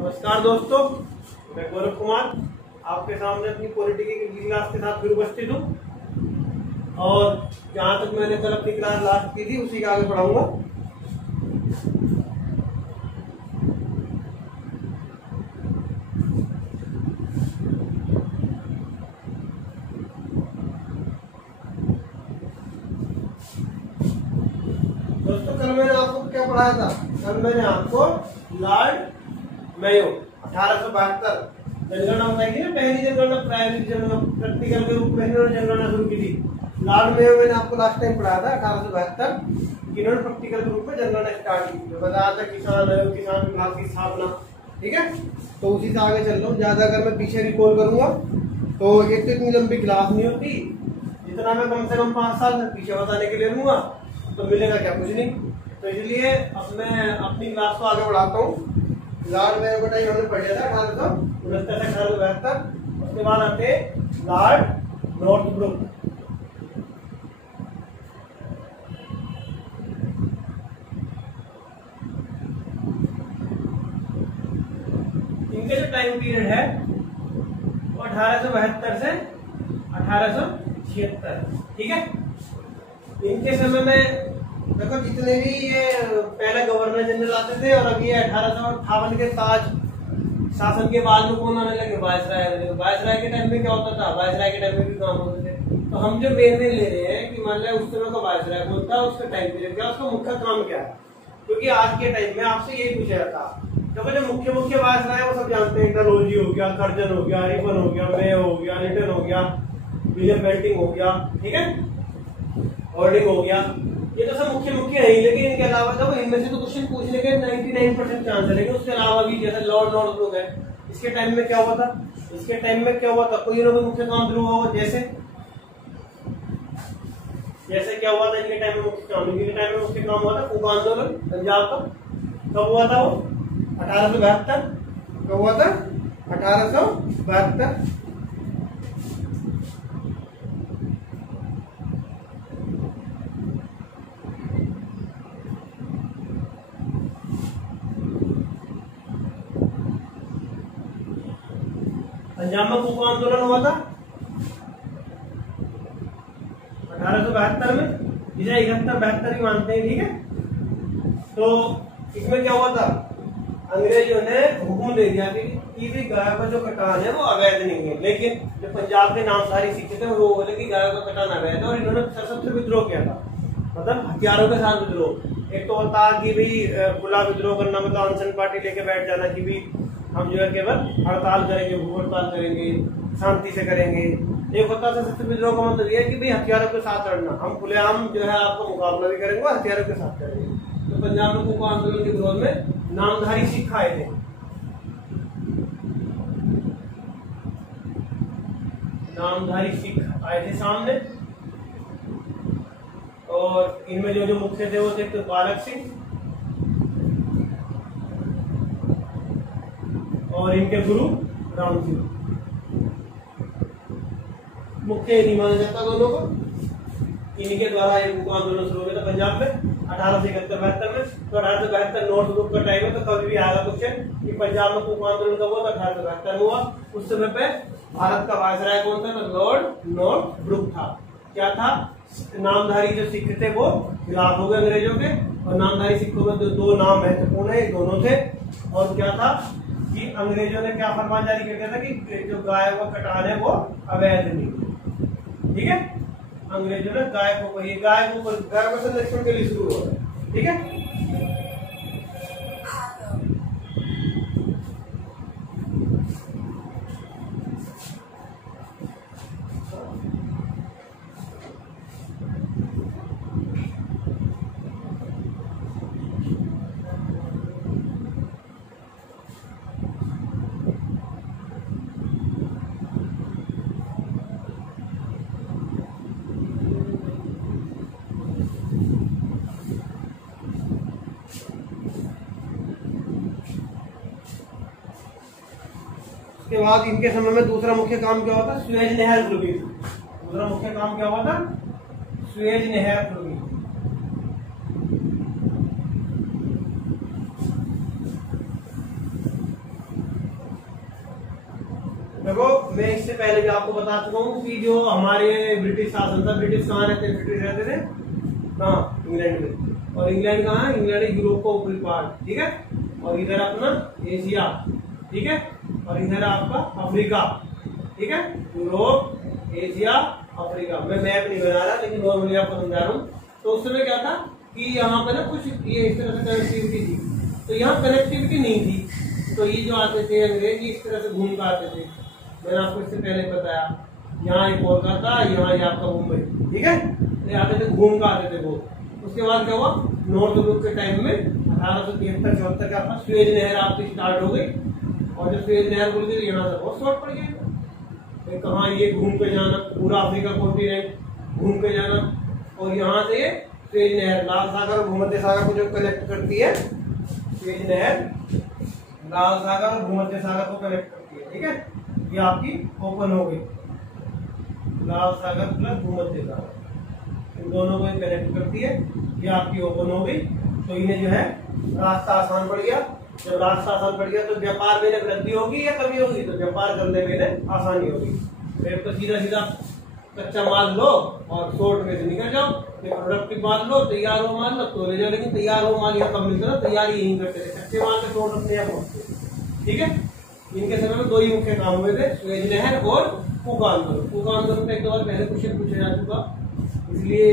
नमस्कार दोस्तों, मैं गौरव कुमार आपके सामने अपनी पॉलिटिकल की क्लास के साथ फिर उपस्थित हूँ। और जहाँ तक मैंने कल अपनी क्लास लास्ट की थी उसी के आगे पढ़ाऊंगा। दोस्तों कल मैंने आपको क्या पढ़ाया था? कल मैंने आपको लॉर्ड मेयो 1872 जनगणना बताई थी ना, पहली जनगणना, प्राइमरी जनगणना, प्रैक्टिकल के रूप में इन्होंने जनगणना शुरू की थी। लॉर्ड मेयो मैंने आपको लास्ट टाइम पढ़ाया था 1872, इन्होंने प्रैक्टिकल के रूप में जनगणना स्टार्ट की थी। बताया था किसान विभाग की स्थापना। ठीक है, तो उसी से आगे चल रहा हूँ। ज्यादा अगर मैं पीछे रिकॉल करूंगा तो एक तो इतनी लंबी क्लास नहीं होती, जितना मैं कम से कम 5 साल पीछे बताने के लिए लूंगा तो मिलेगा क्या, कुछ नहीं। तो इसलिए अब मैं अपनी क्लास को आगे बढ़ाता हूँ। लॉर्ड मेयो का हमने पढ़ लिया था 1869 से 1872। उसके बाद आते लॉर्ड नॉर्थब्रुक। इनके जो टाइम पीरियड है वो 1872 से 1876। ठीक है, इनके समय में देखो जितने भी ये पहले गवर्नर जनरल आते थे और अभी 1858 के ताज शासन के बाद में कौन आने लगे? वायसराय। वायसराय के टाइम में क्या होता था? वायसराय के टाइम में भी काम होते थे। तो हम जो मेन ले रहे हैं कि मान लिया उस समय का वायसराय कौन था, उसका टाइम पीरियड क्या, उसका मुख्य काम क्या है। क्योंकि आज के टाइम में आपसे यही पूछा जाता है। तो जो मुख्य वायसराय वो सब जानते हैं। डलहौजी हो गया, कर्जन हो गया, रिबन हो गया, मे हो गया, लिटन हो गया, विलियम बेंटिंग हो गया, ठीक है, हॉर्डिंग हो गया। ये तो सब मुख्य है ही, लेकिन इनके अलावा जब इनमें से तो क्वेश्चन पूछने के 99% चांस है। लेकिन उसके अलावा भी जैसे लॉर्ड नॉर्थब्रुक है, इसके टाइम में क्या हुआ था? इसके टाइम में क्या हुआ था? कोई ना कोई मुख्य काम शुरू हुआ होगा। जैसे क्या हुआ था इनके टाइम में मुख्य काम? इनके टाइम में मुख्य काम हुआ था कुका आंदोलन पंजाब का। कब हुआ था वो? 1872। कब हुआ था? 1872। पंजाब में कुका आंदोलन हुआ था 1872 में, जिसे 71-72 ही मानते हैं। ठीक है, तो इसमें क्या हुआ था? अंग्रेजों ने हुक्म दे दिया कि भी गायों का जो कटान है वो अवैध नहीं है। लेकिन जो पंजाब के नामधारी सिख थे वो बोले कि गायों का कटान अवैध है, और इन्होंने सशस्त्र विद्रोह किया था, मतलब हथियारों के साथ विद्रोह। एक तो होता कि भाई खुला विद्रोह करना, मतलब अनशन पार्टी लेके बैठ जाना कि भी हम जो है केवल हड़ताल करेंगे, भूख हड़ताल करेंगे, शांति से करेंगे। एक होता है सशस्त्र विद्रोह का मतलब ये कि भाई हथियारों के साथ लड़ना, हम खुलेआम जो है आपको मुकाबला भी करेंगे, हथियारों के साथ करेंगे। तो पंजाब में कुका आंदोलन के विरोध में नामधारी सिख आए थे। नामधारी सिख आए थे सामने, और इनमें जो मुख्य थे वो थे तो बालक सिंह और इनके गुरु राम सिंह। मुख्य नहीं माना जाता दोनों को। इनके द्वारा एक कुका आंदोलन शुरू हुआ था पंजाब में 1871-72 में। तो 1872 नॉर्थब्रुक का टाइम है, तो कभी भी आएगा क्वेश्चन कि पंजाब में कुका आंदोलन कब हुआ? 1872 में हुआ। उस समय पे भारत का वायसराय कौन था? तो लॉर्ड नॉर्थब्रुक था। क्या था? नामधारी जो सिख थे वो खिलाफ हो गए अंग्रेजों के, और नामधारी सिखों में दो नाम महत्वपूर्ण है, दोनों थे। और क्या था कि अंग्रेजों ने क्या फरमान जारी कर दिया था कि जो गाय का कटान है वो अवैध नहीं। ठीक है, अंग्रेजों ने गाय को गर्भ संरक्षण के लिए शुरू हो गया। ठीक है, उसके बाद इनके समय में दूसरा मुख्य काम क्या होता? सुएज नहर खुली। दूसरा मुख्य काम क्या हुआ था? सुएज नहर खुली। देखो मैं इससे पहले भी आपको बता चुका हूँ कि जो हमारे ब्रिटिश शासन था, ब्रिटिश कहाँ रहते थे? ब्रिटिश रहते थे कहाँ? इंग्लैंड में। और इंग्लैंड कहाँ है? इंग्लैंड यूरोप का ऊपरी पार्ट, ठीक है। और इधर अपना एशिया, ठीक है। और इधर आपका अफ्रीका, ठीक है। Europe, Asia, Africa. मैं मैप नहीं बना रहा लेकिन नॉर्मली आपको समझा रहा हूँ। तो उस समय क्या था कि यहाँ पे ना कुछ ये इस तरह से कनेक्टिविटी थी, तो यहाँ कनेक्टिविटी नहीं थी। तो ये जो आते थे अंग्रेज, इस तरह से घूम कर आते थे। मैंने आपको इससे पहले बताया, यहाँ ये कोलकाता, यहाँ ये आपका मुंबई, ठीक है। ये आते थे, घूम कर आते थे वो। उसके बाद क्या हुआ? नॉर्थ ग्रुप के टाइम में 1873-74 के आसपास सुएज नहर आपकी स्टार्ट हो गई। और जब सुएज नहर खुल गई, यहाँ से बहुत शॉर्ट पड़ गया। कहाँ ये घूम के जाना, पूरा अफ्रीका कॉन्टिनेंट घूम के जाना। और यहाँ से सुएज नहर लाल सागर और भूमध्य सागर को जो कनेक्ट करती है, सुएज नहर लाल सागर और भूमध्य सागर को कनेक्ट करती है, ठीक है। ये आपकी ओपन हो गई, लाल सागर प्लस भूमध्य सागर, इन दोनों को कनेक्ट करती है। ये आपकी ओपन हो गई। तो इन्हें जो है रास्ता आसान पड़ गया। जब रास्ता आसान पड़ गया तो व्यापार में वृद्धि होगी या कमी होगी? तो व्यापार करने में आसानी होगी। फिर तो सीधा सीधा कच्चा माल लो और शॉर्ट में से निकल जाओ। प्रोडक्टिव माल लो, तैयार हो माल लो तो ले जाओ। लेकिन तैयार हो माल यहाँ कब मिलता है? तैयार यही करते थे, कच्चे माल के शॉर्ट अपने यहाँ पहुंचते, ठीक है। इनके समय में दो ही मुख्य काम हुए थे, सुएज नहर और कूका आंदोलन। कूका आंदोलन का एक दो बार पहले क्वेश्चन पूछा जा चुका, इसलिए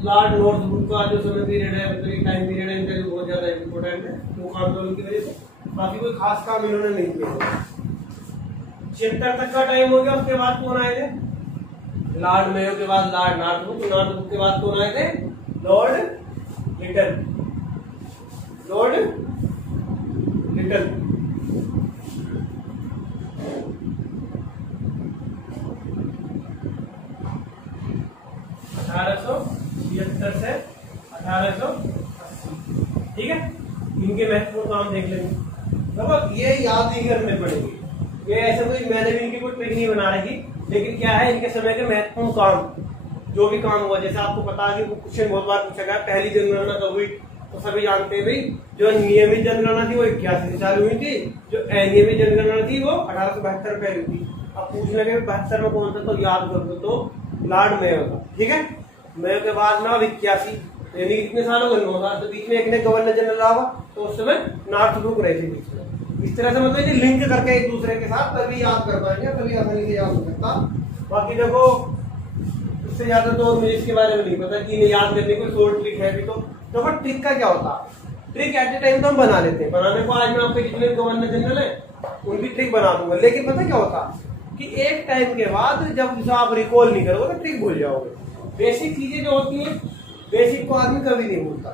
लॉर्ड नॉर्थ ग्रुप का जो समय पीरियड है, मतलब टाइम पीरियड है, इनका बहुत ज्यादा इम्पोर्टेंट है कूका आंदोलन की वजह से। बाकी कोई खास काम इन्होंने नहीं किया। 76 तक का टाइम हो गया। उसके बाद कौन आए थे? लॉर्ड मेयो के बाद लॉर्ड नॉर्थब्रुक, नॉर्थब्रुक के बाद कौन आए थे? Lord Liton, Lord Liton. 1876 से 1880, ठीक है। इनके महत्वपूर्ण काम देख लेंगे। देखो ये याद नहीं करने पड़ेंगे, ये ऐसा कोई, मैंने भी इनकी कोई ट्रिक नहीं बना रखी, लेकिन क्या है इनके समय के महत्वपूर्ण काम, जो भी काम हुआ। जैसे आपको पता है कि क्वेश्चन बहुत बार पूछा गया, पहली जनगणना कब हुई? तो सभी जानते हैं भाई, जो नियमित जनगणना थी वो 81 से चालू हुई थी, जो अनियमित जनगणना थी वो 1872 में हुई थी। अब पूछ लगे 72 में कौन सा, तो याद कर दो, तो लॉर्ड मेयो था, ठीक है। मेयो के बाद में अब 81, यानी कितने साल हो गए? 9 साल। तो बीच में एक ने गवर्नर जनरल रहा हुआ, तो उस समय नॉर्थब्रुक रहे थे बीच में। इस तरह से मतलब ये लिंक करके एक दूसरे के साथ तभी याद कर पाएंगे, तभी आसानी से याद हो सकता। बाकी देखो इससे ज्यादा तो मुझे इसके बारे में नहीं पता कि इन्हें याद करने कोई शॉर्ट ट्रिक है भी। तो देखो ट्रिक का क्या होता है, ट्रिक एट ए टाइम तो हम बना लेते हैं। बनाने को आज मैं आपके जितने गवर्नर जनरल है उनकी ट्रिक बना दूंगा, लेकिन पता क्या होता कि एक टाइम के बाद जब आप रिकॉल नहीं करोगे तो ट्रिक भूल जाओगे। बेसिक चीजें जो होती हैं, बेसिक को आदमी कभी नहीं भूलता।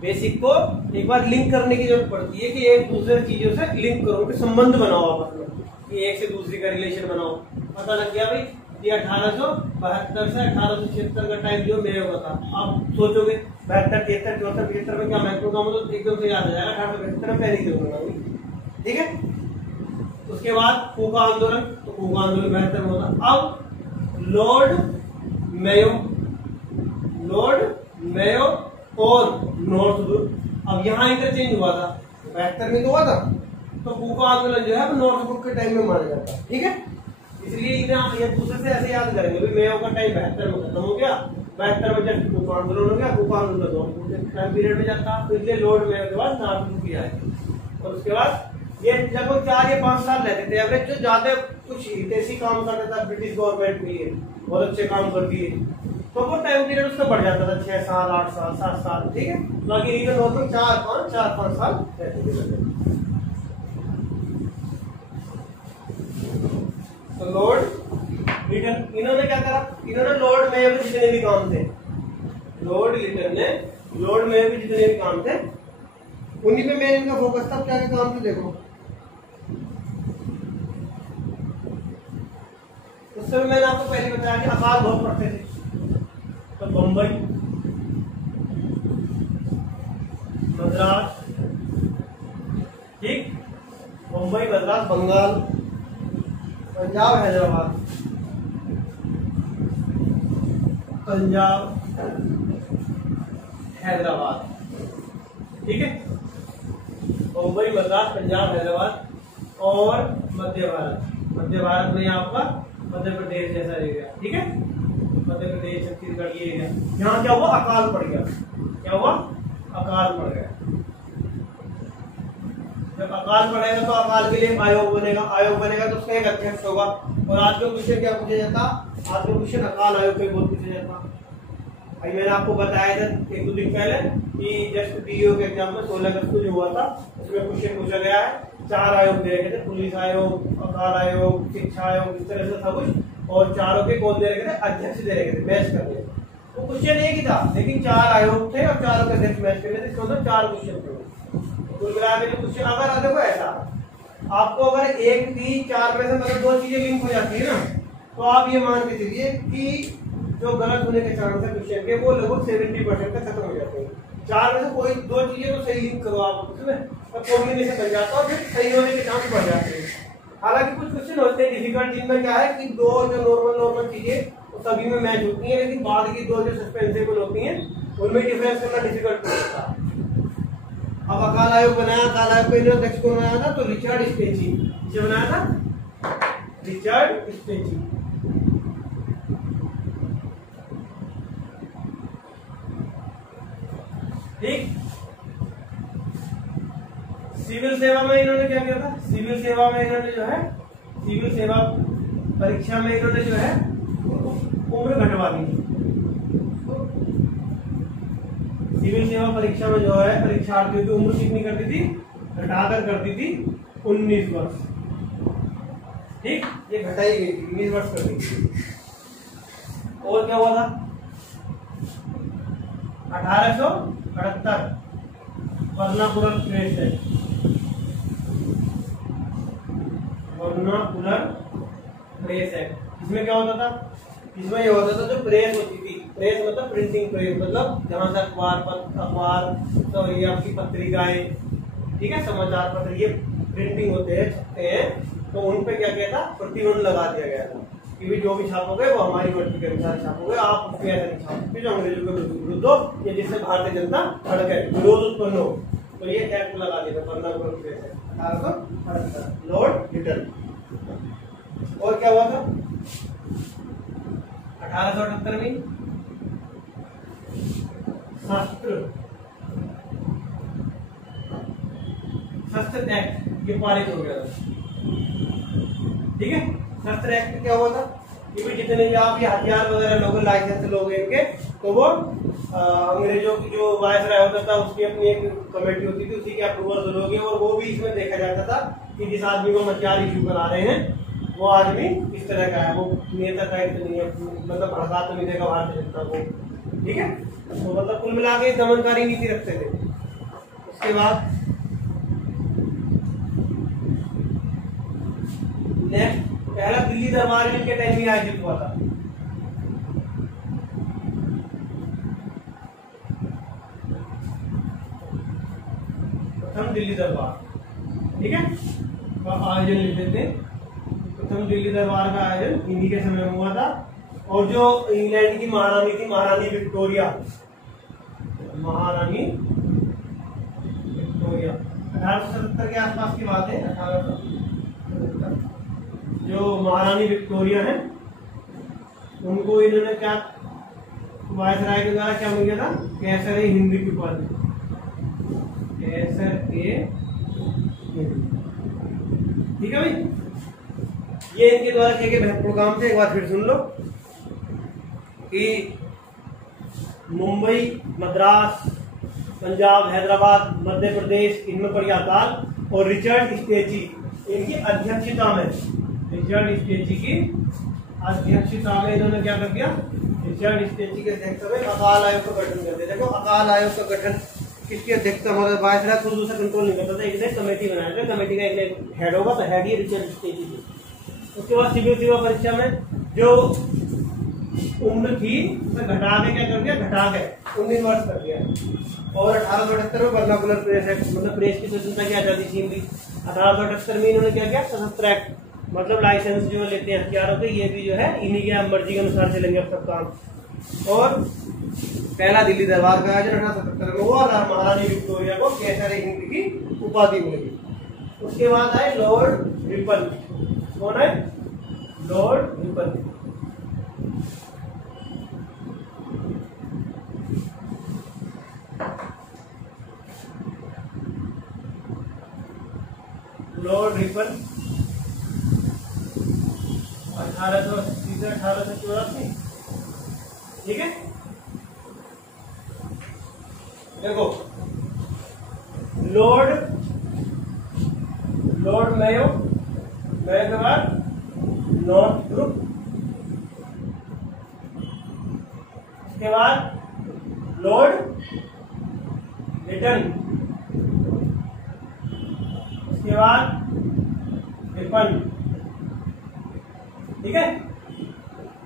बेसिक को एक बार लिंक करने की जरूरत पड़ती है कि एक दूसरे चीजों से लिंक करो, कि संबंध बनाओ आपस में, कि एक से दूसरी का रिलेशन बनाओ। पता लग गया भाई ये 1872 से 1876 का टाइम जो मेरे होगा था। आप सोचोगे 72, 73, 74, 75 में क्या महत्वपूर्ण काम हो, तो एकदम से याद आ जाएगा 1872 में पहली जनगणना हुई, ठीक है। उसके बाद कूका आंदोलन, तो कूका आंदोलन 72 में होता। अब लॉर्ड मेयो और नॉर्थब्रुक, अब यहाँ इंटरचेंज हुआ था, 72 में तो हुआ था। तो कूका आंदोलन जो है नॉर्थब्रुक के टाइम में माना जाता है, ठीक है। इसलिए इन्हें एक दूसरे से ऐसे याद करेंगे, भाई मेयो का टाइम 72 में खत्म हो गया, 72 में जब कूका आंदोलन हो गया, कूका आंदोलन नॉर्थब्रुक टाइम पीरियड में जाता। तो इसलिए लॉर्ड मेयो के बाद नॉर्थब्रुक आए, और उसके बाद ये लगभग 4 या 5 साल रहते थे एवरेज। जो ज्यादा कुछ हितैषी काम करता था ब्रिटिश गवर्नमेंट के लिए, बहुत अच्छे काम करती है, तो वो टाइम पीरियड उसका बढ़ जाता था 6 साल, 8 साल, 7 साल, ठीक है। बाकी रीजन होते 4-5 साल रहते थे। तो लॉर्ड लिटन, इन्होंने क्या करा, इन्होंने लॉर्ड मेयो के जितने भी काम थे, लॉर्ड लिटन ने लॉर्ड मेयो के जितने भी काम थे उन्हीं पे मेन इनका फोकस था। क्या काम थे देखो, उस समय मैंने आपको पहले बताया कि अकाल बहुत पड़ते थे। तो बम्बई, मद्रास, ठीक, मुंबई, मद्रास, बंगाल, पंजाब, हैदराबाद, पंजाब, हैदराबाद, ठीक है। मुंबई, मद्रास, पंजाब, हैदराबाद और मध्य भारत, मध्य भारत में आपका मध्य प्रदेश जैसा एरिया, ठीक है, मध्य प्रदेश छत्तीसगढ़ ये एरिया, यहाँ क्या हुआ, अकाल पड़ गया। क्या हुआ, अकाल पड़ गया। जब अकाल पड़ेगा तो अकाल के लिए आयोग बनेगा, आयोग बनेगा तो उसका एक अध्यक्ष होगा। और आज का क्वेश्चन क्या पूछा जाता, आज का क्वेश्चन अकाल आयोग पे बहुत पूछा जाता। अभी मैंने आपको बताया था 1-2 दिन पहले कि जस्ट पीईओ के एग्जाम में 16 अगस्त को जो हुआ था उसमें क्वेश्चन पूछा गया है, 4 आयोग दे रखे थे, पुलिस आयोग, अकाल आयोग, शिक्षा आयोग, इस तरह से था कुछ, और चारों के कौन दे रखे थे, अध्यक्ष दे रखे थे, मैच कर रहे थे। तो क्वेश्चन एक ही था लेकिन 4 आयोग थे और चारों के अध्यक्ष मैच कर रहे थे, इसके अंदर 4 क्वेश्चन थे। कुल मिला के क्वेश्चन अगर आ देखो ऐसा, आपको अगर एक भी 4 में से मतलब 2 चीजें लिंक हो जाती है ना, तो आप ये मान के चलिए कि जो गलत होने के चांस है क्वेश्चन के वो लगभग 70% का खत्म हो जाते हैं। 4 में से कोई 2 चीजें तो सही लिंक करो आप उसमें, तो कॉम्बिनेशन बन जाता है और फिर सही होने के चांस बढ़ जाते हैं। हालांकि कुछ क्वेश्चन होते हैं डिफिकल्ट, जिनमें क्या है कि 2 जो नॉर्मल चीजें तो सभी में मैच होती है, लेकिन बाद की 2 जो सस्पेंसेबल होती हैं उनमें डिफरेंस करना डिफिकल्ट होता है। अब अकाल आयोग बनाया, अकाल आयोग का अध्यक्ष कौन बनाया था, तो रिचर्ड स्टेची। किसे बनाया था, रिचर्ड स्टेची। ठीक। सिविल सेवा में इन्होंने क्या किया था, सिविल सेवा में इन्होंने जो है, सिविल सेवा परीक्षा में इन्होंने जो है उम्र घटवा दी। सिविल सेवा परीक्षा में जो है परीक्षार्थियों की उम्र कितनी कर दी थी, घटाकर कर दी थी 19 वर्ष। ठीक, ये घटाई गई थी, 19 वर्ष कर दी थी। और क्या हुआ था, 1878 vernacular press act, vernacular press act. इसमें क्या होता था, इसमें ये होता था जो प्रेस होती थी, प्रेस मतलब प्रिंटिंग प्रेस, मतलब जहां से अखबार तो ये आपकी पत्रिकाएं, ठीक है, समाचार पत्र ये प्रिंटिंग होते हैं, छपते हैं, तो उन पे क्या किया था, प्रतिबंध लगा दिया गया था कि भी जो भी छापोगे वो हमारी मर्जी के अनुसार छापोगे, आप उसके ऐसा नहीं छापोगे जो अंग्रेजों के विरुद्ध हो या जिससे भारतीय जनता भड़के, विरोध उत्पन्न हो। तो ये एक्ट लगा दिया था vernacular press act 1878, Lord Lytton. और क्या हुआ था 1878 में, शस्त्र एक्ट ये पारित हो गया था। ठीक है, शस्त्र एक्ट क्या हुआ था कि भी जितने भी आप ये हथियार वगैरह लोगे, लाइसेंस लोगे इनके, तो वो अंग्रेजों की जो वायसराय होता था उसकी अपनी एक कमेटी होती थी, उसी के अप्रूवल लोगे, और वो भी इसमें देखा जाता था कि जिस आदमी को हथियार इश्यू करा रहे हैं वो आदमी इस तरह का है, वो नेता टाइप नहीं है, मतलब भड़का तो नहीं देगा भारतीय जनता को। ठीक है, तो मतलब कुल मिला के दमनकारी नीति रखते थे। उसके बाद नेक्स्ट, पहला दिल्ली दरबार इनके टाइम में आयोजित हुआ था। प्रथम दिल्ली दरबार, ठीक है, का आयोजन लिख देते हैं। प्रथम दिल्ली दरबार का आयोजन इन्हीं के समय में हुआ था। और जो इंग्लैंड की महारानी थी, महारानी विक्टोरिया, महारानी विक्टोरिया 1877 के आसपास की बात है। 1877 जो महारानी विक्टोरिया है उनको इन्होंने क्या वायसराय के द्वारा क्या मिल गया था, कैसर ए हिंद की उपाधि, कैसर ए हिंद। ठीक है भाई, ये इनके द्वारा किए गए महत्वपूर्ण काम थे। एक बार फिर सुन लो कि मुंबई, मद्रास, पंजाब, हैदराबाद, मध्य प्रदेश, इनमें पड़ी अकाल, और रिचर्ड स्टेची इनकी अध्यक्षता में, रिचर्ड स्टेची की अध्यक्षता में इन्होंने क्या कर दिया, रिचर्ड स्टेची के अध्यक्षता में अकाल आयोग का गठन कर दिया। देखो अकाल आयोग का गठन किसकी अध्यक्षता, मतलब वायसराय खुद उसे कंट्रोल नहीं करता था, एक कमेटी बनाया था, कमेटी का एक हेड होगा, तो हेड ही रिचर्ड स्टेची थी। उसके बाद सिविल सेवा परीक्षा में जो उम्र थी उसे घटा के क्या कर दिया, घटा के 19 वर्ष कर दिया। और 1878 में वर्नाकुलर प्रेस एक्ट, मतलब प्रेस की स्वतंत्रता की आजादी छीन ली। 1878 में इन्होंने क्या किया, सशस्त्र एक्ट, मतलब लाइसेंस जो लेते हैं हथियारों के, ये भी जो है इन्हीं के मर्जी के अनुसार चलेंगे अब सब काम। और पहला दिल्ली दरबार का आयोजन 1877 में हुआ और महारानी विक्टोरिया को कैसर ए हिंद की उपाधि मिली। उसके बाद आए लॉर्ड रिपन, कौन है? Lord Ripon. लॉर्ड रिपन 1880 से 1884। ठीक है, देखो लॉर्ड मेयो के बाद नॉर्थ ग्रुप, उसके बाद लॉर्ड लिटन, उसके बाद रिपन। ठीक है,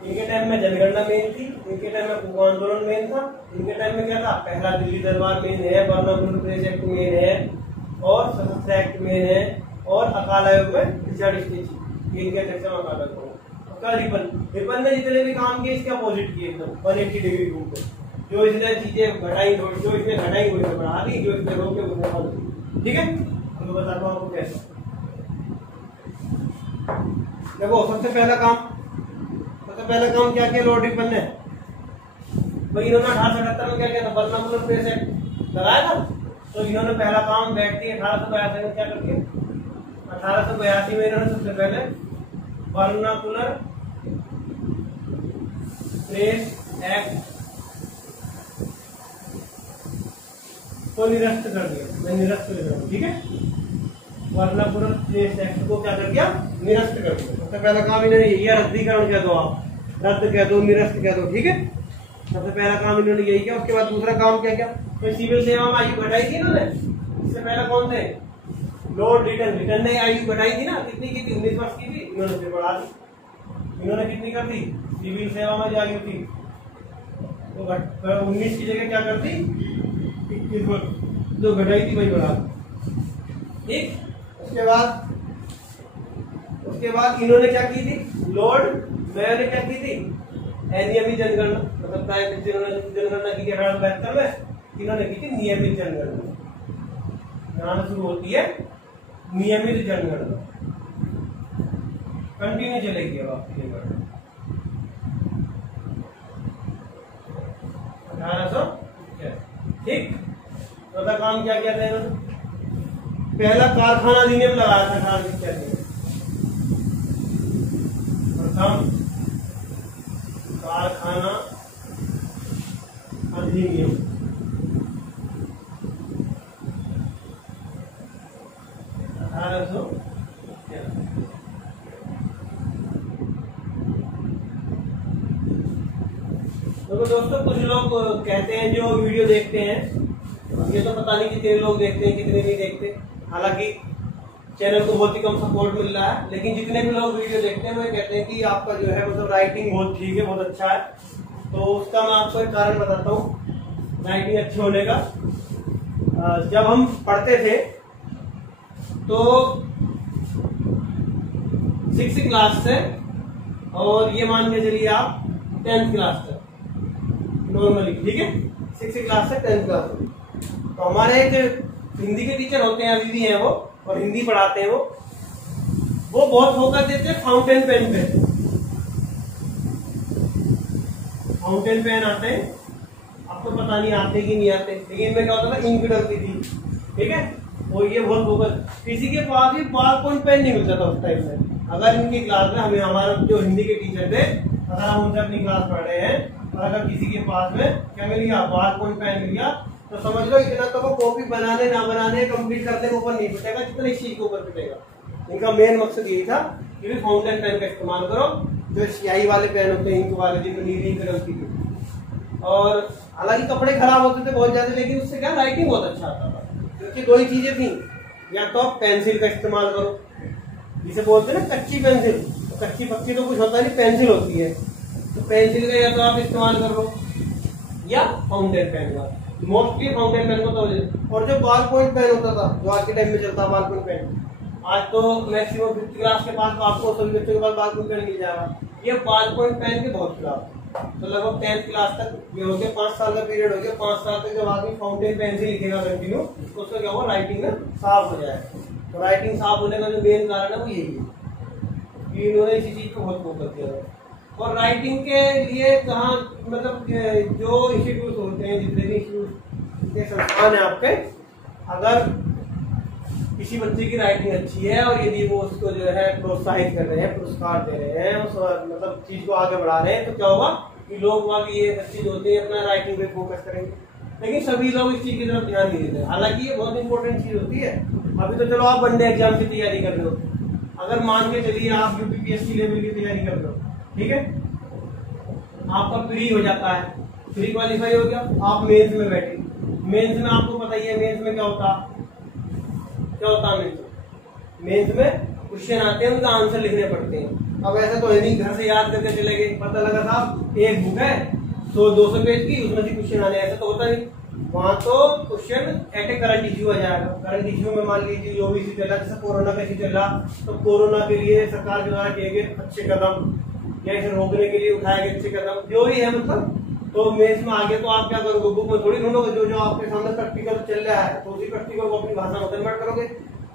इनके टाइम में जनगणना मेन थी, इनके टाइम में कुका आंदोलन मेन था, इनके टाइम में क्या था? पहला दिल्ली दरबार मेन है, बर्नापुर प्रेस एक्ट मेन है, और सशस्त्र एक्ट मेन है, और अकाल आयोग में रिचर्ड स्टेची इनके अध्यक्ष में अकाल आयोग। रिपन ने जितने भी काम किए इसके अपोजिट किए, एकदम 180 डिग्री घूम के। जो इसने चीजें घटाई, जो इसने घटाई वो बढ़ा दी, जो इसने रोके वो बढ़ा दी। ठीक है, तो बताता हूँ आपको कैसे। देखो सबसे पहला काम क्या किया लॉर्ड रिपन ने? भाई इन्होंने 1878 में क्या किया था? बर्नापुर प्रेस एक्ट लगाया था। तो इन्होंने पहला काम बैठती 1882 में क्या कर दिया? 1882 में इन्होंने सबसे पहले बर्नाकुलर प्रेस एक्ट को निरस्त कर दिया। मैं निरस्त कर रहा हूँ। ठीक है, बर्नाकुलर प्रेस एक्ट को क्या कर दिया? निरस्त कर दिया। सबसे पहला काम इन्होंने यही, रद्दीकरण कह दो, आप रद्द कह दो, निरस्त कह दो। ठीक है, सबसे पहला काम इन्होंने यही किया। उसके बाद दूसरा काम क्या किया? तो सिविल सेवा में आयु बढ़ाई थी इन्होंने। इससे पहले कौन थे? लॉर्ड लिटन ने आयु बढ़ाई थी ना, कितनी की थी? 19 वर्ष की थी, इन्होंने फिर बढ़ा दी। इन्होंने कितनी कर दी? सिविल सेवा में जो आयु थी तो 19 की जगह क्या कर दी? 21 वर्ष जो घटाई थी वही बढ़ा दी। ठीक, उसके बाद इन्होंने क्या की थी? लॉर्ड मेयो ने क्या की थी? नियमित जनगणना, मतलब जनगणना की 1872 में इन्होंने की थी नियमित जनगणना। यहां शुरू होती है नियमित जनगणना, कंटिन्यू चलेगी अब आपकी जनगणना। 1800। ठीक, चौथा काम क्या किया था इन्होंने? पहला कारखाना अधिनियम लगाया था 1881 में। प्रथम कारखाना अधिनियम 1800। तो दोस्तों कुछ लोग कहते हैं जो वीडियो देखते हैं, ये तो पता नहीं कितने लोग देखते हैं कितने नहीं देखते, हालांकि चैनल को बहुत ही कम सपोर्ट मिल रहा है, लेकिन जितने भी लोग वीडियो देखते हैं वो कहते हैं कि आपका जो है मतलब राइटिंग बहुत ठीक है, बहुत अच्छा है। तो उसका मैं आपको एक कारण बताता हूँ राइटिंग अच्छे होने का। जब हम पढ़ते थे तो 6th क्लास से और ये मान के चलिए आप 10th क्लास तक नॉर्मली, ठीक है, 6th क्लास से 10th क्लास तक। तो हमारे एक हिंदी के टीचर होते हैं, अभी भी हैं वो, और हिंदी पढ़ाते हैं वो बहुत फोकस देते हैं फाउंटेन पेन पे। फाउंटेन पेन आते हैं, आपको पता नहीं आते कि नहीं आते, लेकिन इनमें क्या होता था, इंक डलती थी, ठीक है। और ये बहुत फोकस, किसी के पास भी बॉल पॉइंट पेन नहीं मिलता था उस टाइम में। अगर इनकी क्लास में हमें, हमारा जो हिंदी के टीचर थे, अगर हम उनसे अपनी क्लास पढ़ रहे हैं और अगर किसी के पास में क्या मिल गया, बॉल पॉइंट पेन मिल गया, तो समझ लो इतना तो वो कॉपी बनाने ना बनाने कंप्लीट करने के ऊपर नहीं पिटेगा जितना इस चीज के ऊपर पिटेगा। इनका मेन मकसद यही था कि फाउंटेन पेन का इस्तेमाल करो, जो स्याही वाले पेन होते हैं, इंक वाले, जिनमें नीली इंक डलती थी। और हालांकि कपड़े खराब होते थे बहुत ज्यादा, लेकिन उससे क्या राइटिंग बहुत अच्छा आता था। क्योंकि दो ही चीजें थी, या तो आप पेंसिल का इस्तेमाल करो, जिसे बोलते हैं ना कच्ची पेंसिल, तो कच्ची पक्की तो कुछ होता नहीं, पेंसिल होती है, तो पेंसिल का या तो आप इस्तेमाल कर लो या फाउंटेन पेन का। मोस्टली फाउंटेन पेन को तो, और जो बॉल पॉइंट पेन होता था जो आज के टाइम में चलता है बॉल पॉइंट पेन, आज तो मैक्सिमम 5th क्लास के पास तो आपको सभी बच्चों के पास बॉल पॉइंट पेन मिल जाएगा। ये बॉल पॉइंट पेन के बहुत खिलाफ, तो लगभग 10th क्लास तक ये हो गया, 5 साल का पीरियड हो गया। 5 साल तक जब आदमी फाउंटेन पेन से लिखेगा कंटिन्यू, तो उसका क्या होगा, राइटिंग में साफ हो जाएगा। तो राइटिंग साफ होने का जो मेन कारण है वो यही है। कि इन्होंने इसी चीज को बहुत फोकस किया है। और राइटिंग के लिए कहाँ मतलब जो इंस्टीट्यूट होते हैं, जितने भी इंस्टीट्यूट के संस्थान है आपके, अगर किसी बच्चे की राइटिंग अच्छी है और यदि वो उसको जो है प्रोत्साहित कर रहे हैं, पुरस्कार दे रहे हैं, उस मतलब चीज को आगे बढ़ा रहे हैं, तो क्या होगा कि लोग वहाँ ये बच्चे जो होते हैं अपना राइटिंग पे फोकस करेंगे। लेकिन सभी लोग इस चीज की तरफ ध्यान नहीं देते। हालांकि ये बहुत इंपॉर्टेंट चीज होती है। अभी तो चलो आप वनडे एग्जाम की तैयारी कर रहे हो, अगर मान के चलिए आप यूपीपीएससी लेवल की तैयारी कर रहे हो, ठीक है, आपका प्री हो जाता है, प्री क्वालिफाई हो गया, आप मेंस में बैठे। मेंस में आपको पता ही है मेंस में क्या होता मेंस में क्वेश्चन आते हैं, उनका आंसर लिखने पड़ते हैं। अब ऐसा तो है नहीं घर से याद करके चले गए, पता लगा साहब एक बुक है 200 पेज की, उसमें से क्वेश्चन आने, ऐसा तो होता नहीं। वहां तो क्वेश्चन एट ए करंट इश्यू आ जाएगा। करंट इश्यू में मान लीजिए जो भी चल रहा, जैसे कोरोना का इश्यू चल रहा, तो कोरोना के लिए सरकार के द्वारा किए गए अच्छे कदम या इसे रोकने के लिए उठाए गए अच्छे कदम जो भी है, मतलब तो मेंस में आगे तो आप क्या करोगे, बुक में थोड़ी ढूंढोगे, जो आपके सामने प्रैक्टिकल चल रहा है तो उसी प्रैक्टिकल को अपनी भाषा में कन्वर्ट करोगे।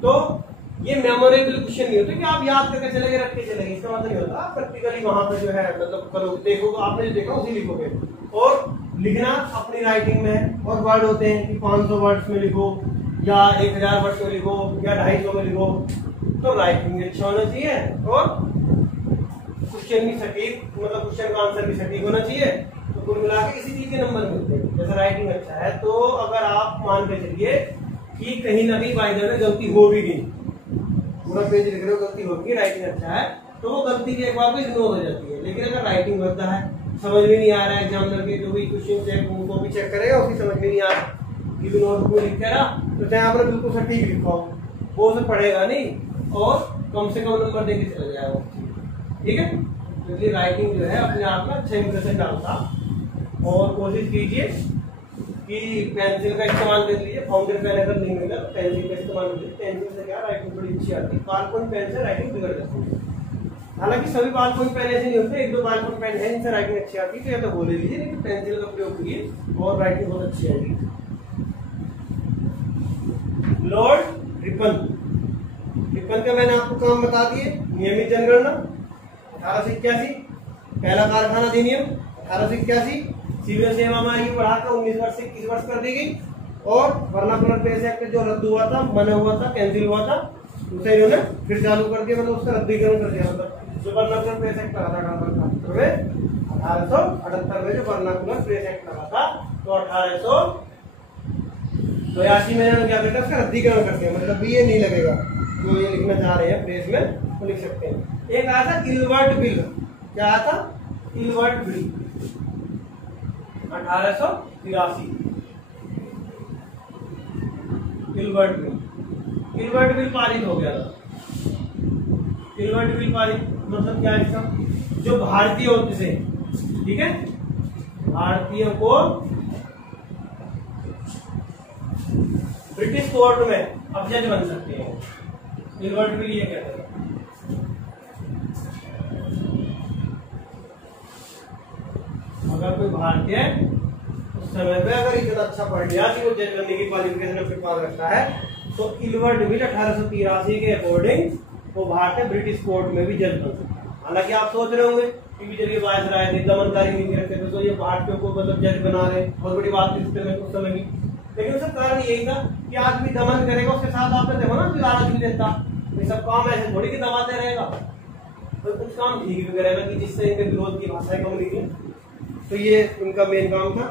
तो ये मेमोरेबल क्वेश्चन नहीं होते कि आप याद करके चलेंगे, रख के चलेंगे, इसका मतलब नहीं होता। आप प्रैक्टिकली वहां पे जो है मतलब करोगे, देखोगे, आपने जो देखा उसी लिखोगे। और लिखना अपनी राइटिंग में और वर्ड होते हैं कि 500 वर्ड्स में लिखो या 1000 वर्ड्स में लिखो या 250 में लिखो। तो राइटिंग अच्छा होना चाहिए और क्वेश्चन भी सटीक, मतलब क्वेश्चन का आंसर भी सटीक होना चाहिए। तो कुल मिला के इसी चीज के नंबर मिलते हैं। जैसे राइटिंग अच्छा है तो अगर आप मान के चलिए कि कहीं ना कहीं बाय द वे गलती हो भी गई, पूरा पेज लिख रहे हो गलती होगी, राइटिंग अच्छा है तो वो गलती भी एक बार को इग्नोर हो जाती है। लेकिन अगर राइटिंग बढ़ता है, समझ में नहीं आ रहा है, एग्जामिनर के जो भी क्वेश्चन चेक उनको भी चेक करेगा, उसकी समझ में नहीं आ रहा, इग्नोर को लिख रहा, तो चाहे आपने बिल्कुल सटीक लिखा हो वो उसे पढ़ेगा नहीं और कम से कम नंबर देके चला जाएगा, ठीक है। क्योंकि राइटिंग जो है अपने आप में अच्छा इंप्रेशन डालता। और कोशिश कीजिए कि पेंसिल का इस्तेमाल कर लीजिए, फाउंटेन पेन अगर नहीं मिला तो पेंसिल का इस्तेमाल कीजिए। पेंसिल से क्या राइटिंग बड़ी अच्छी आती है, बाल पॉइंट पेन से राइटिंग बिगड़ जाती है। हालांकि सभी बाल पॉइंट पेन ऐसे नहीं होते, एक दो बाल पॉइंट पेन है जिनसे राइटिंग अच्छी आती है, तो या तो वो ले लीजिए, लेकिन पेंसिल का प्रयोग करिए और राइटिंग बहुत अच्छी आएगी। लॉर्ड रिपन का मैंने आपको काम बता दिए। नियमित जनगणना 1881, पहला कारखाना अधिनियम 1881, सिविल सेवा में आयु बढ़ाकर 19 वर्ष से 21 वर्ष कर दी गई। और वर्नाकुलर प्रेस एक्ट जो रद्द हुआ था, मना हुआ था, कैंसिल हुआ था, उसे इन्होंने फिर चालू कर दिया, मतलब उसका रद्दीकरण कर दिया। मतलब जो वर्नाकुलर प्रेस एक्ट लगा था 1878 में जो वर्नाकुलर प्रेस एक्ट लगा था, तो 1882 में क्या करता है, उसका रद्दीकरण कर दिया। मतलब ये नहीं लगेगा, जो ये लिखना चाह रहे हैं प्रेस में तो लिख सकते हैं। एक आया था इल्बर्ट बिल, क्या आया था, इल्बर्ट बिल 1883, इल्बर्ट बिल पारित हो गया था। इल्बर्ट बिल पारित मतलब क्या है इसका, जो भारतीय होते थे, ठीक है, भारतीयों को ब्रिटिश कोर्ट में अब जज बन सकते हैं। इल्बर्ट बिल ये कहते हैं। अगर कोई भारतीय उस समय पे अगर इतना अच्छा पढ़ लिया कि वो जज बनने की क्वालिफिकेशन अपने पास रखता है, तो इल्बर्ट बिल 1883 के अकॉर्डिंग वो भारतीय ब्रिटिश कोर्ट में भी जज बन सकता है। हालांकि आप सोच रहे होंगे कि जब ये वायसराय थे, दमनकारी नीति रखते थे, तो ये भारतीयों को मतलब जज बना रहे, बहुत बड़ी बात थी उस समय की। लेकिन उसका कारण यही था कि आदमी दमन करेगा, उसके साथ आपने देखो ना लालच भी देता, ये सब काम ऐसे थोड़ी कि दबाते रहेगा, तो कुछ काम ठीक भी करेगा कि जिससे इनके विरोध की भाषाएं कम लिखी। तो ये उनका मेन काम था।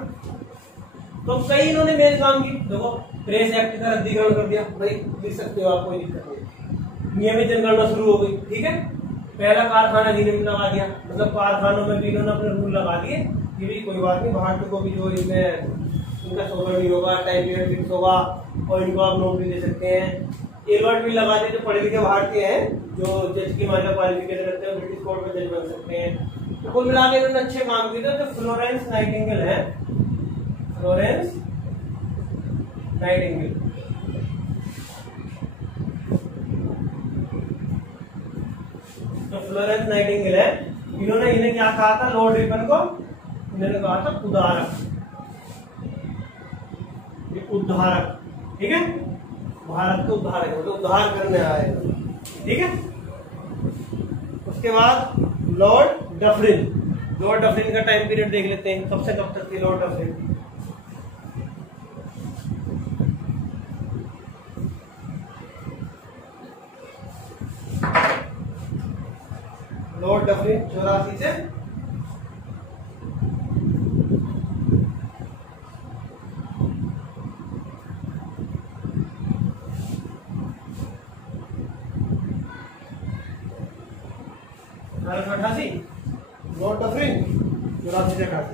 तो कई इन्होंने मेन काम की, देखो प्रेस एक्ट का रद्दीकरण कर दिया, भाई लिख सकते हो आप, कोई दिक्कत नहीं। नियमित जनगणना शुरू हो गई, ठीक है। पहला कारखाना अधिनियम लगा दिया, मतलब कारखानों में भी इन्होंने अपने रूल लगा दिए कि भी कोई बात नहीं, भारतीय को भी जो इनमें इनका शोषण नहीं होगा, टाइम पीरियड फिक्स होगा और इनको आप नौकरी दे सकते हैं। इल्बर्ट बिल लगा दिए, जो पढ़े लिखे भारतीय हैं, जो जज की मान्यता क्वालिफिकेशन रखते हैं, ब्रिटिश कोर्ट में जज बन सकते हैं। तो कुल मिला के इन्होंने अच्छे काम किए थे। जो फ्लोरेंस नाइटिंगेल है, फ्लोरेंस नाइटिंगेल, तो फ्लोरेंस नाइटिंगेल है, इन्होंने इन्हें क्या कहा था, लॉर्ड रिपन को इन्होंने कहा था उदारक, उद्धारक, ठीक है, भारत को उद्धारक, मतलब उद्धार करने आए, ठीक है। उसके बाद लॉर्ड डफरिन। लॉर्ड डफरिन का टाइम पीरियड देख लेते हैं, कब से कब तक थी लॉर्ड डफरिन। लॉर्ड डफरिन 84 से 1888। लॉर्ड डफरिन 84 से 88।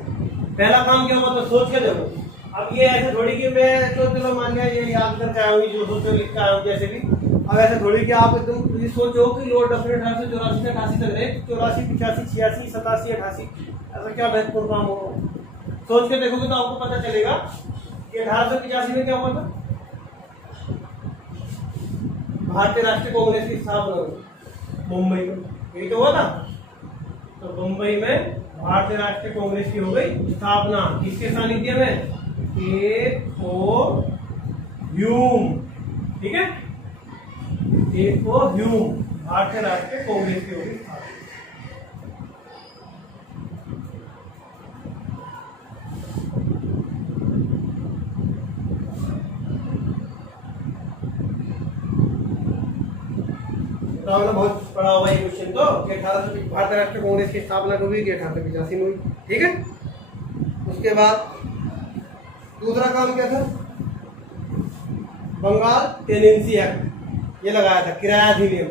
पहला काम क्या हुआ तो सोच के देखो। अब ये ऐसे थोड़ी कि मैं तो चलो मान लिया ये याद करके आया हूँ, जो सोचो लिख के आया हूँ जैसे भी। अब ऐसे थोड़ी कि आप एकदम ये सोचो कि लॉर्ड डफरिन 1884 से 88 तक रहे, 84, 85, 86, 87, 88, ऐसा क्या महत्वपूर्ण काम हो। सोच के देखोगे तो आपको पता चलेगा कि 1885 में क्या हुआ था। भारतीय राष्ट्रीय कांग्रेस की स्थापना हुई मुंबई में, यही तो हुआ था। तो मुंबई में भारतीय राष्ट्रीय कांग्रेस की हो गई स्थापना, किसके सानिध्य में, के.ओ. ह्यूम। ठीक है, के.ओ. ह्यूम भारतीय राष्ट्रीय कांग्रेस की हो गई स्थापना। हमने बहुत पढ़ा हुआ ये क्वेश्चन तो कि 1800 भारतीय राष्ट्रीय कांग्रेस की स्थापना कब हुई, 1885 में हुई। ठीक है, उसके बाद दूसरा काम क्या था, बंगाल टेनेंसी एक्ट ये लगाया था, किराया अधिनियम।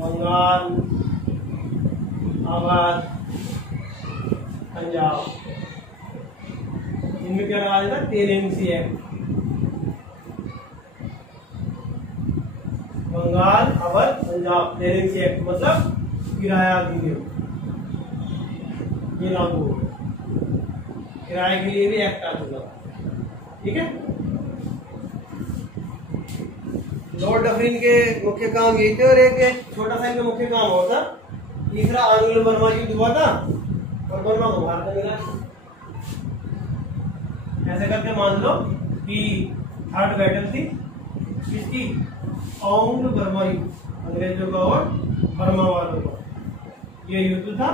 बंगाल, अवध, पंजाब, इनमें क्या लगाया था, tenancy act. Bengal, Awadh, Punjab, tenancy act मतलब किराया अधिनियम ये लागू हो गया, किराए के लिए भी एक्ट आ चुका। ठीक है, लॉर्ड डफरिन के मुख्य काम यही थे और एक छोटा सा इनका मुख्य काम हुआ था। तीसरा आंग्लो बर्मा युद्ध हुआ था और बर्मा को भारत में मिला। ऐसे करके मान लो कि थर्ड बैटल थी किसकी, आंग्लो बर्मा युद्ध, अंग्रेजों का और बर्मा वालों का ये युद्ध था।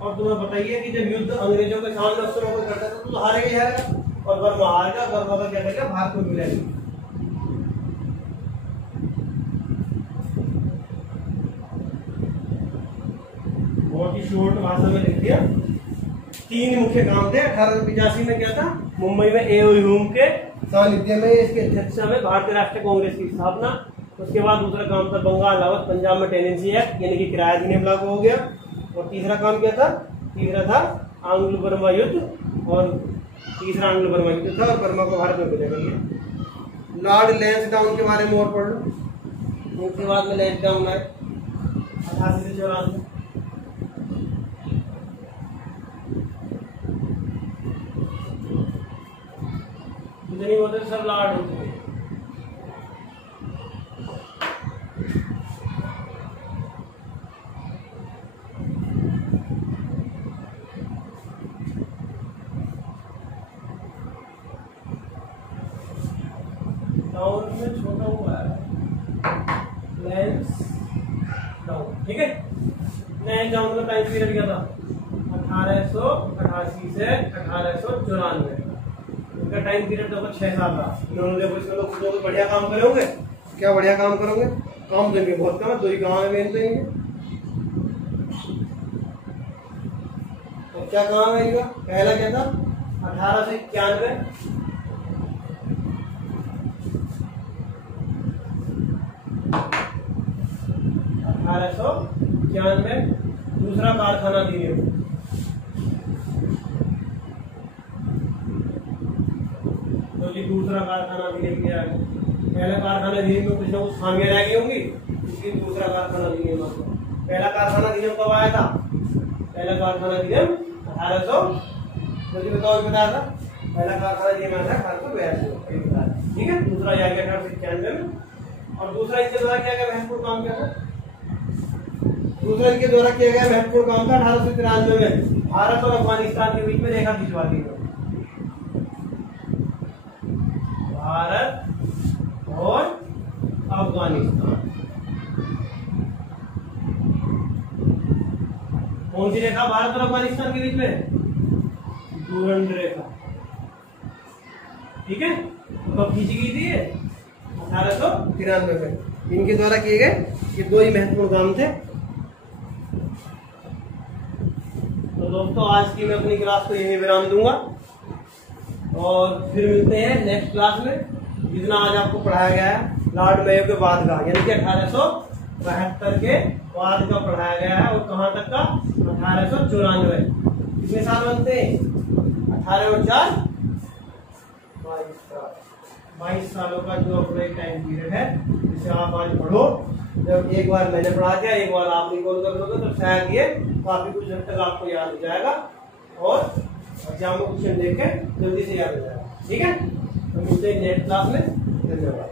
और तुम्हें बताइए कि जब युद्ध अंग्रेजों के सामने अफसरों को करता था तो हारेगा ही हारेगा, और बर्मा हार गया। बर्मा का क्या करेगा, भारत को मिलेगा। बहुत ही शॉर्ट भाषा में लिख दिया। तीन मुख्य काम थे। 1885 में क्या था, मुंबई में ए.ओ. ह्यूम के सानिध्य में इसकी अध्यक्षता में भारतीय राष्ट्रीय कांग्रेस की स्थापना। उसके बाद दूसरा काम था बंगाल, अवध, पंजाब में टेनेंसी एक्ट यानी कि किराया अधिनियम लागू हो गया। और तीसरा काम क्या था, तीसरा था आंग्लो बर्मा युद्ध, और तीसरा आंग्लो बर्मा युद्ध था और बर्मा को भारत में विलय कर लिया। लॉर्ड लैंसडाउन के बारे में और पढ़ लो। उसके बाद में लैंसडाउन आए 88 से 84। नहीं होते सब लॉर्ड होते थे। डाउन में छोटा हुआ है लेंस डाउन। ठीक है, लेंस डाउन का टाइम पीरियड क्या था, 1888 से 1894। इनका टाइम पीरियड तो 6 साल रहा। इन्होंने देखो इसमें लोग कुछ बढ़िया काम करे होंगे। क्या बढ़िया काम करोगे, काम देंगे बहुत कम है, 2 ही गाँव में मेन देंगे। तो क्या काम है इनका, पहला क्या था 1891 दूसरा कारखाना अधिनियम। तो जी दूसरा कारखाना अधिनियम क्या है, पहला कारखाना अधिनियम में कुछ ना कुछ खामियां रह गई होंगी, इसलिए दूसरा कारखाना अधिनियम। पहला कारखाना अधिनियम कब आया था, पहला कारखाना अधिनियम 1800 बताया था, पहला कारखाना अधिनियम आया था 1882। ठीक है, दूसरा आ गया 1891 में। और दूसरा इसके द्वारा किया गया महत्वपूर्ण काम क्या था, दूसरा इनके द्वारा किया गया महत्वपूर्ण काम था 1893 में भारत और अफगानिस्तान के बीच में रेखा खिंचवा दी। भारत और अफगानिस्तान कौन सी रेखा भारत और अफगानिस्तान के बीच में? डूरंड रेखा। ठीक है, कब खींची गई थी ये? 1893 में। इनके द्वारा किए गए ये दो ही महत्वपूर्ण काम थे। तो दोस्तों आज की मैं अपनी क्लास को यही विराम दूंगा और फिर मिलते हैं नेक्स्ट क्लास में। जितना आज आपको पढ़ाया गया है लॉर्ड मेयो के बाद का, यानी कि 1872 के बाद का पढ़ाया गया है। और कहाँ तक का? 1894। कितने साल बनते हैं? 18 और 4 22 सालों का जो अपना टाइम पीरियड है, जिसे आप आज पढ़ो। जब एक बार मैंने पढ़ा दिया, एक बार आप रिकॉल कर लोगे तो शायद ये काफी कुछ हद तक आपको याद हो जाएगा और एग्जाम में क्वेश्चन देख के जल्दी से याद हो जाएगा। ठीक है, तो मिलते हैं नेक्स्ट क्लास में। धन्यवाद।